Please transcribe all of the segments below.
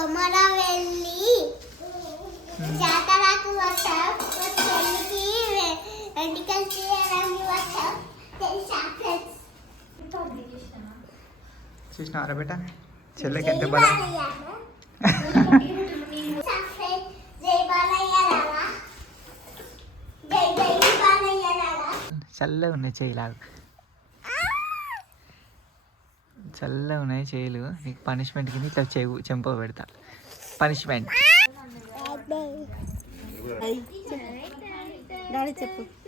కొమర వెళ్ళి జాతరకు వచ్చాం పెళ్ళికి తెలుసా ఫ్రెండ్స్ చూసినారా బేట చెల్లెకి ఎంత బలం చల్లగా ఉన్నాయి చేయలాగా చల్లగా ఉన్నాయి చేయలు నీకు పనిష్మెంట్ కింద ఇట్లా చెవు చెంప పెడతా. పనిష్మెంట్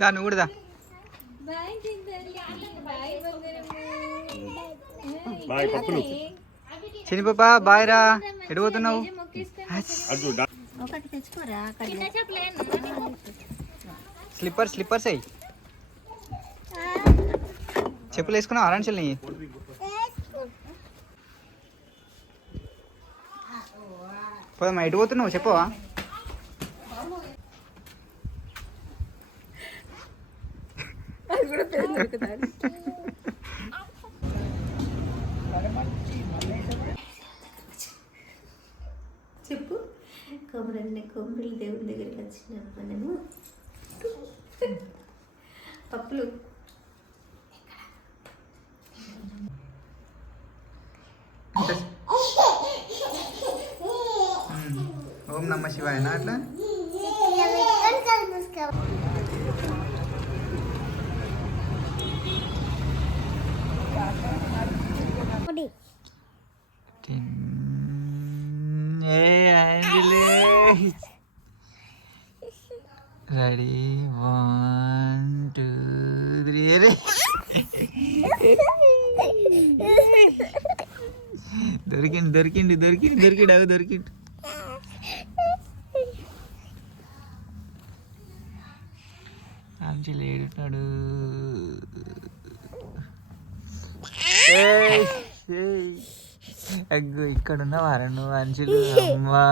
దాన్ని కూడా బాయ్ పప్పులు. చిన్ని పాప బాయ్ రా. ఎడిపోతున్నావు స్లిప్పర్ స్లిప్పర్స్ అయ్యి చెప్పులు వేసుకున్నావు ఆరాంచల్ని పోదమ్మా ఎటు పోతున్నావు? చెప్పవా? చెప్పు. కొబ్బరి కొబ్బరి దేవుని దగ్గరికి వచ్చినాం మనము పప్పులు ఉమ్. ఓం నమ శివాయనా అట్లా ఏయ్, ఏయ్. అగ్గో ఇక్కడ ఉన్నవారా నువ్వు అంచులు అమ్మా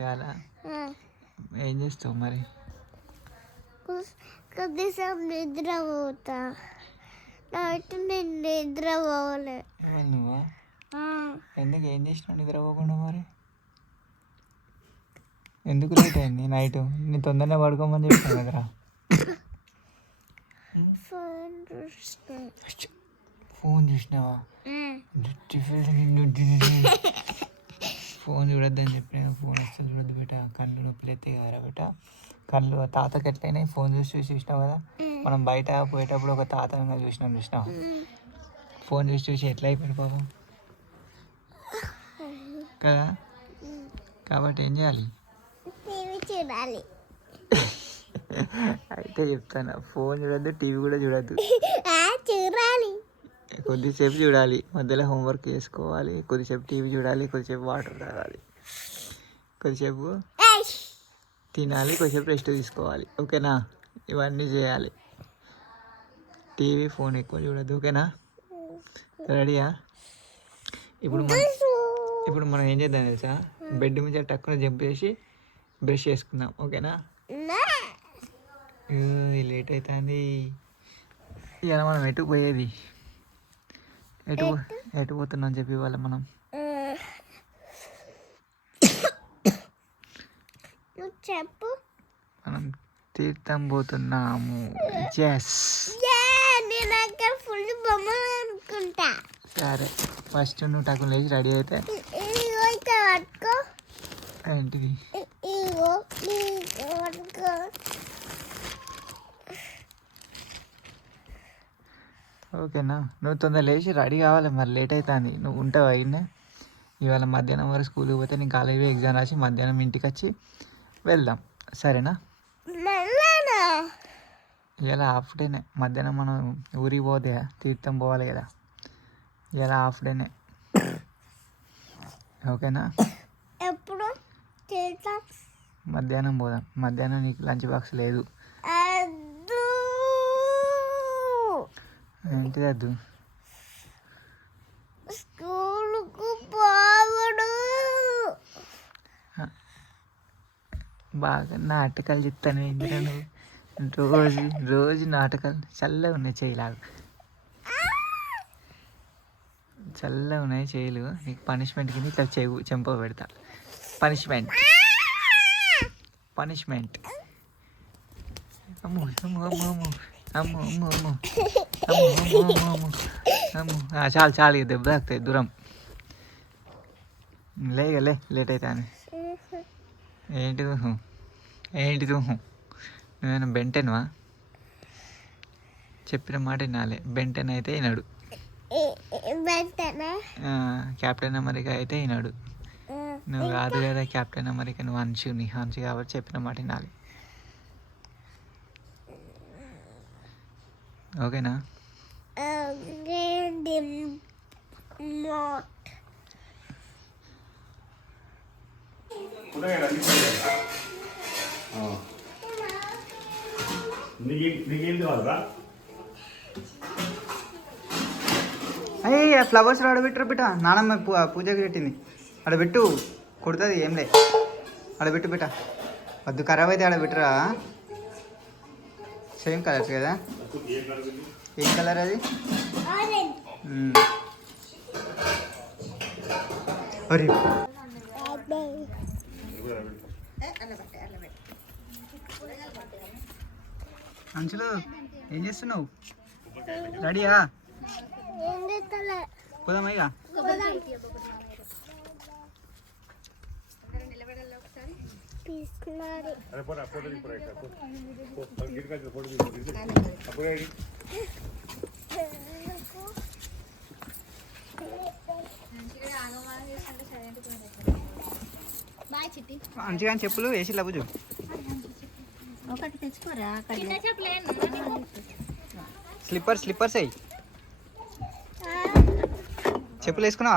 చాలు ఏం చేస్తావు మరి? కొద్దిసేపు నిద్ర పోతా. నైట్ నేను నిద్ర పోలే. నువ్వు? ఎందుకు? ఏం చేసినావు నిద్రపోకుండా మరి? ఎందుకు లేట్ అయింది నైట్ నీ తొందరనే పడుకోమని చెప్పాను కదరా. ఫోన్ చూసినావా? ఫోన్ చూడొద్దని చెప్పిన ఫోన్ వస్తే చూడద్దు బిడ్డ కళ్ళు నొప్పి ఎత్తాయి కదరా బిడ్డ కళ్ళు తాతకి ఎట్లయినాయి? ఫోన్ చూసి చూసి చూసినావు కదా? మనం బయట పోయేటప్పుడు ఒక తాత చూసినాం చూసినావు? ఫోన్ చూసి చూసి ఎట్లా అయిపోయింది పాపం? కదా? కాబట్టి ఏం చేయాలి? చూడాలి అయితే చెప్తాను ఫోన్ చూడొద్దు టీవీ కూడా చూడొద్దు. చూడాలి. కొద్దిసేపు చూడాలి మధ్యలో హోంవర్క్ చేసుకోవాలి కొద్దిసేపు టీవీ చూడాలి కొద్దిసేపు వాటర్ తాగాలి. కొద్దిసేపు తినాలి కొద్దిసేపు రెస్ట్ తీసుకోవాలి ఓకేనా? ఇవన్నీ చేయాలి. టీవీ ఫోన్ ఎక్కువ చూడద్దు ఓకేనా? రెడీయా? ఇప్పుడు ఇప్పుడు మనం ఏం చేద్దాం తెలుసా? బెడ్ మీద టక్కున జంప్ చేసి బ్రష్ చేసుకుందాం ఓకేనా? లేట్ అవుతుంది ఇవాళ మనం ఎటు పోయేది? ఎటు ఎటు? పోతున్నాం చెప్పి ఇవాళ మనం? చెప్పు. మనం తీర్థం పోతున్నాము. జస్ ఫుల్ బొమ్మలు అనుకుంటా సరే ఫస్ట్ నువ్వు టక్కున లేచి రెడీ అయితే. ఏంటిది ఓకేనా నువ్వు తొందర లేచి రెడీ కావాలి. మరి లేట్ అవుతుంది నువ్వు ఉంటావు అయినా ఇవాళ మధ్యాహ్నం వరకు స్కూల్కి పోతే నేను కాలేజీ ఎగ్జామ్ రాసి మధ్యాహ్నం ఇంటికి వచ్చి వెళ్దాం. సరేనా? ఇలా హాఫ్ డేనే మధ్యాహ్నం మనం ఊరికి పోతే తీర్థం పోవాలి కదా. ఇలా హాఫ్ డేనే ఓకేనా? ఎప్పుడు? చేద్దాం. మధ్యాహ్నం పోదాం. మధ్యాహ్నం నీకు లంచ్ బాక్స్ లేదు. ఏంటిది స్కూలుకు పోవడు. బాగా నాటకాలు చెప్తాను నువ్వు. రోజు రోజు నాటకాలు చల్లగా ఉన్నాయి చేయలాగా. చల్లగా ఉన్నాయి చేయలు. నీకు పనిష్మెంట్ కింద ఇట్లా చెవు చెంప పెడతా. పనిష్మెంట్ పనిష్మెంట్ అమ్మో అమ్మో అమ్మో అమ్మో అమ్మో అమ్మో అమ్మో అమ్మో అమ్మో అమ్మో అమ్మో చాలు చాలు ఇక దెబ్బ తాకుతాయి దూరం. లేక లే లేట్ అవుతా అని ఏంటి ఊహు? ఏంటి ఊహు? నువ్వేమైనా బెంటెన్వా? చెప్పిన మాట వినాలి బెంటెన్ అయితే వినాడు కెప్టెన్ అమెరికా అయితే వినాడు నువ్వు కాదు కదా కెప్టెన్ అమెరికా నువ్వు హన్షు నీ హన్షు కాబట్టి చెప్పిన మాట వినాలి. ఓకేనా. నీకేం కావాలరా అయ్యి ఫ్లవర్స్ ఆడబెట్టరు బిట్ట నానమ్మ పూజకి పెట్టింది. ఆడబెట్టు. కొడుతుంది ఏం లే. ఆడబెట్టు బిట్ట వద్దు ఖరాబ్ అయితే ఆడబెట్టరా. సేమ్ కలర్స్ కదా? ఏం కలర్ అది. అరే. అంచులు ఏం చేస్తున్నావు? రెడీయా? ఏం చేస్తలే? పోదామా ఇక? అరే పోరా ఫోటో గిరికాయ ఫోటో. అప్పుడు మంచిగా చెప్పులు వేసి లబుజు ఒకటి తెచ్చుకోరా స్లిప్పర్ స్లిప్పర్స్ అయ్యి. చెప్పులు వేసుకున్నావు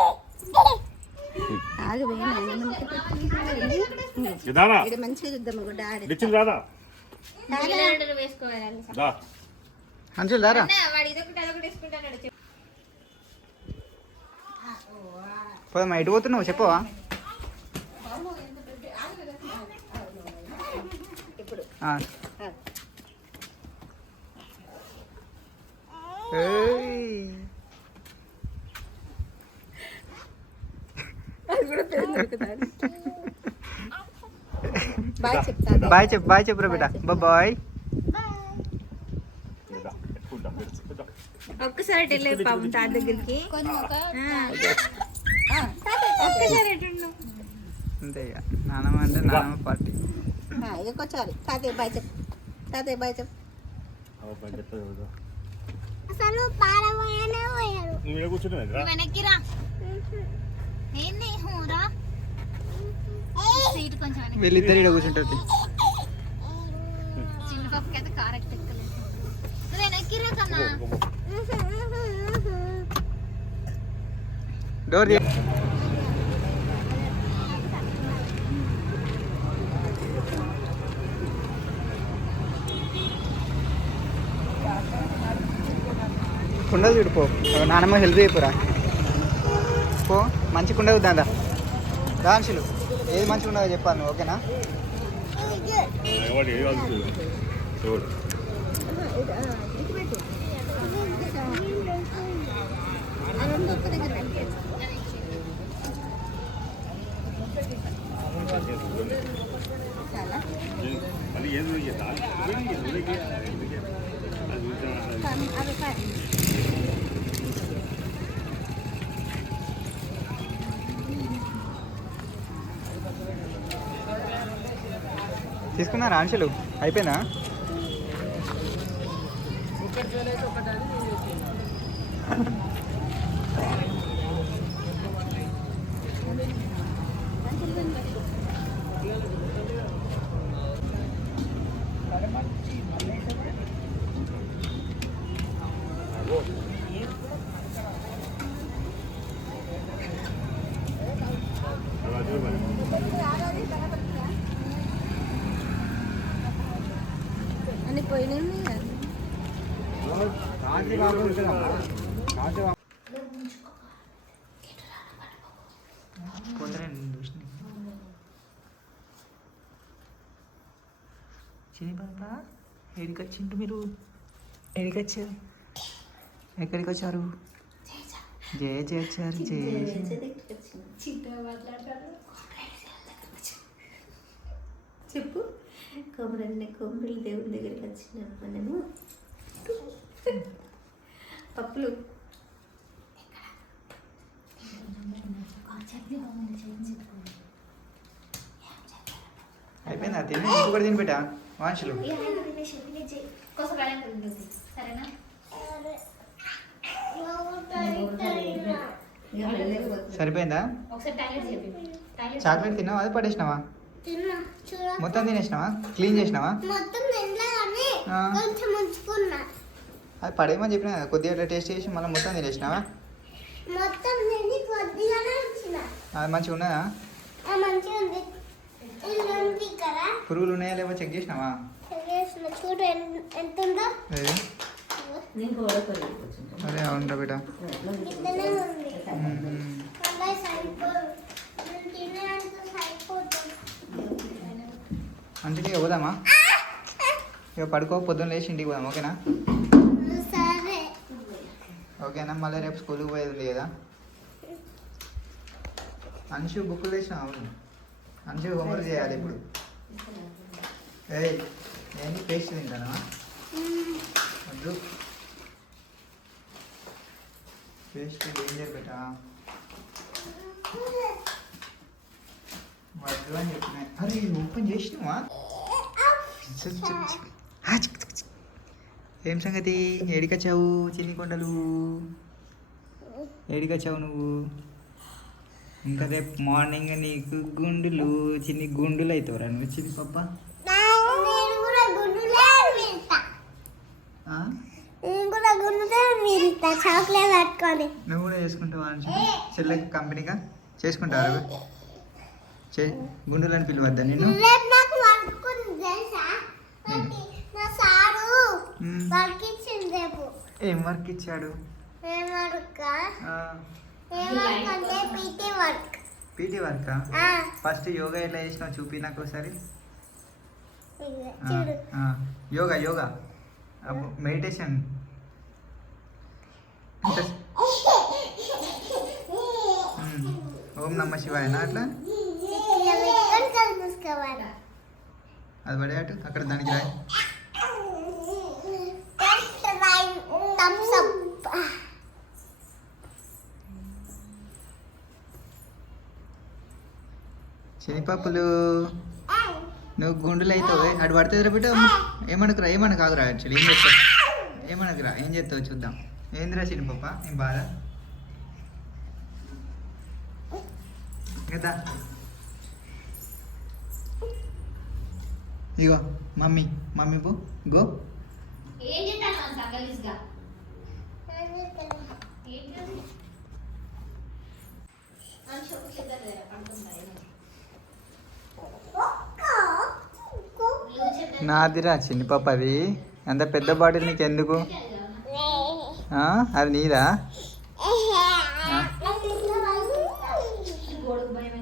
అంచులు దారా? పోదమ్మా ఎటు పోతున్నావు చెప్పవా? బాయ్ చెప్తాను బాయ్ చెప్ బాయ్ చెప్పురా బిడ్డ. బాయ్. ఒక్కసారి వెళ్ళే పాపం తా దగ్గరికి. ఒక్కసారి అంతే ఇక. నానమ్మ అంటే నానమ్మ పార్టీ. ఇంకొచ్చారు తాతయ్య బాయ్ చెప్ తాతయ్య బాయ్ చెప్ అసలు పాడబోయనే పోయారు. వెనక్కి రా. ఏంది హూరా సీట్ కొంచెం వెనక్కి వీళ్ళిద్దరు ఇక్కడ కూర్చుంటుంది చిన్న పాపకి అయితే కారెక్ట్ ఎక్కలేదు నువ్వు వెనక్కిరా కన్నా డోర్ తీ- కుండలు చూడు పో నానమ్మ హెల్ప్ అయిపోరా పో మంచి కుండ వద్దా దాన్షులు ఏది మంచిగా ఉండదో చెప్పాను నువ్వు ఓకేనా? తీసుకున్నారా ఆంక్షలు అయిపోయినా? చిన్ని పాప ఎక్కడికి మీరు ఎక్కడికి వచ్చారు. ఎక్కడికి వచ్చారు జయ జయ వచ్చారు జయ. చెప్పు. కొమరన్న కొమ్మరి దేవుని దగ్గరికి వచ్చినాం మనము. పప్పులు. అయిపోయిందా? తిని ఇంకొకటి తిని పెట్టా వాంచులు సరేనా సరిపోయిందా చాక్లెట్ తిన్నావా? అది పడేసినావా? మొత్తం తినేసినావా? క్లీన్ చేసినావా? అది పడేయమని చెప్పిన కదా, కొద్దిగా అట్లా టేస్ట్ చేసి మళ్ళీ మొత్తం తినేసినావా? అది మంచిగా ఉన్నదా? పురుగులు ఉన్నాయా లేవో చెక్ చేసినావా? చూడు ఎంత ఉందో. అరే అవునరా బేటా అంటే పోదామా? ఇక పడుకో పొద్దున్న లేచి ఇంటికి పోదాం ఓకేనా? ఓకేనా? మళ్ళీ రేపు స్కూల్కి పోయేది ఉంది కదా? అంశు తెచ్చిన అవును. అంశు హోంవర్క్ చేయాలి ఇప్పుడు. ఏయ్ నేను పేస్ట్ తింటానా వద్దు. పేస్ట్ డేంజర్ బేటా? వద్దు అని చెప్పిన. అరే ఓపెన్ చేసినావా. ఏం సంగతి? ఏడికొచ్చావు చిన్ని కొండలు? ఏడికొచ్చావు నువ్వు? ఇంకా రేపు మార్నింగ్ నీకు గుండులు చిన్ని గుండులు అవుతావురా నువ్వు చిన్ని పప్ప? నువ్వు కూడా చేసుకుంటావా చెల్లెకి కంపెనీగా చేసుకుంటారు చే గుండులని పిలవద్దా నిన్ను? రేపు నాకు వర్క్ ఉంది తెలుసా? నాకు నా సారు మ్మ్. వర్క్ ఇచ్చింది రేపు ఏం వర్క్ ఇచ్చాడు పీటీ వర్క్. పీటీ వర్కా? ఆ, ఫస్ట్ యోగా ఎట్లా చేసినావు చూపి నాకు ఒకసారి. యోగా యోగా. మెడిటేషన్. ఓం నమ శివాయనా అట్లా ఇట్లా పెట్టుకొని కళ్ళు మూసుకోవాలి అది పడే అటు అక్కడ దానికి రాయి. శనిపాపులు నువ్వు గుండెలు అవుతావు. అటు పడుతుంది రా బిడ్డ ఏమనుకురా ఏమనకు ఆగురా యాక్చువల్లీ ఏం చెప్తావు? ఏమనకురా ఏం చెప్తావు చూద్దాం. ఏందిరా శనిపప్ప ఏం బాధ? కదా ఇగో మమ్మీ మమ్మీ పో గో. ఏం చేస్తాను నాదిరా చిన్ని పాప అది అంత పెద్ద బాటిల్ నీకు ఎందుకు? అది నీదా? గోడకు భయం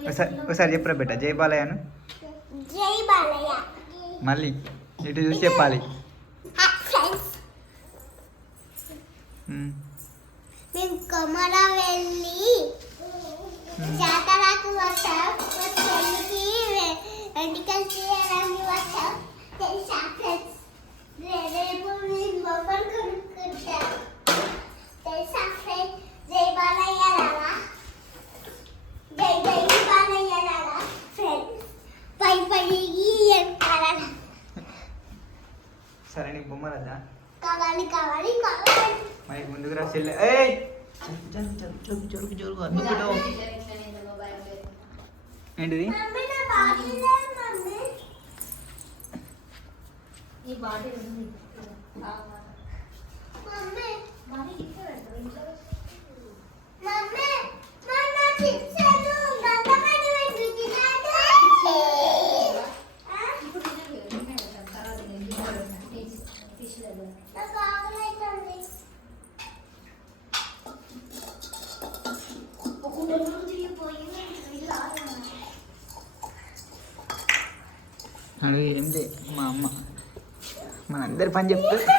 ఒకసారి ఒకసారి చెప్పురా బిడ్డ జై బాలయ్యను జై బాలయ్య మళ్ళీ ఇటు చూసి చెప్పాలి ఫ్రెండ్స్ ఉమ్. మేము కొమర వెళ్ళి జాతరకు వచ్చాం మా చెల్లికి ఎంటికలు తీయడానికి వచ్చాం తెలుసా ఫ్రెండ్స్ రేపు మేము బొమ్మలు కొనుక్కుంటాం తెలుసా ఫ్రెండ్స్ జై బాలయ్య రారా జై జై బాలయ్య రారా ఫ్రెండ్స్ బొమ్మలదా కావాలి కావాలి కావాలి మరి ముందుకు రా చెల్లె ఏయ్ జరుగు జరుగు జరుగు జరుగు జరుగు అందుకుంటావు ఏంటిది మమ్మీ నా బాడీ లేదు మమ్మీ ఈ బాడీ ఉంది మమ్మీ బాడీ ఇక్కడ పెట్టు, ఇంట్లో పెట్టు. మమ్మీ మొన్న చిప్సాలు గంటపడి పెట్టినాడు ఇప్పుడు తినండి, తినండి, తర్వాత నేను గిన్నెలో పెడతాను. తీసి తీసిలేదు నాకు ఆకలి అవుతుంది ఒక రోజు పోయి ఇలా చెప్పని చెప్తే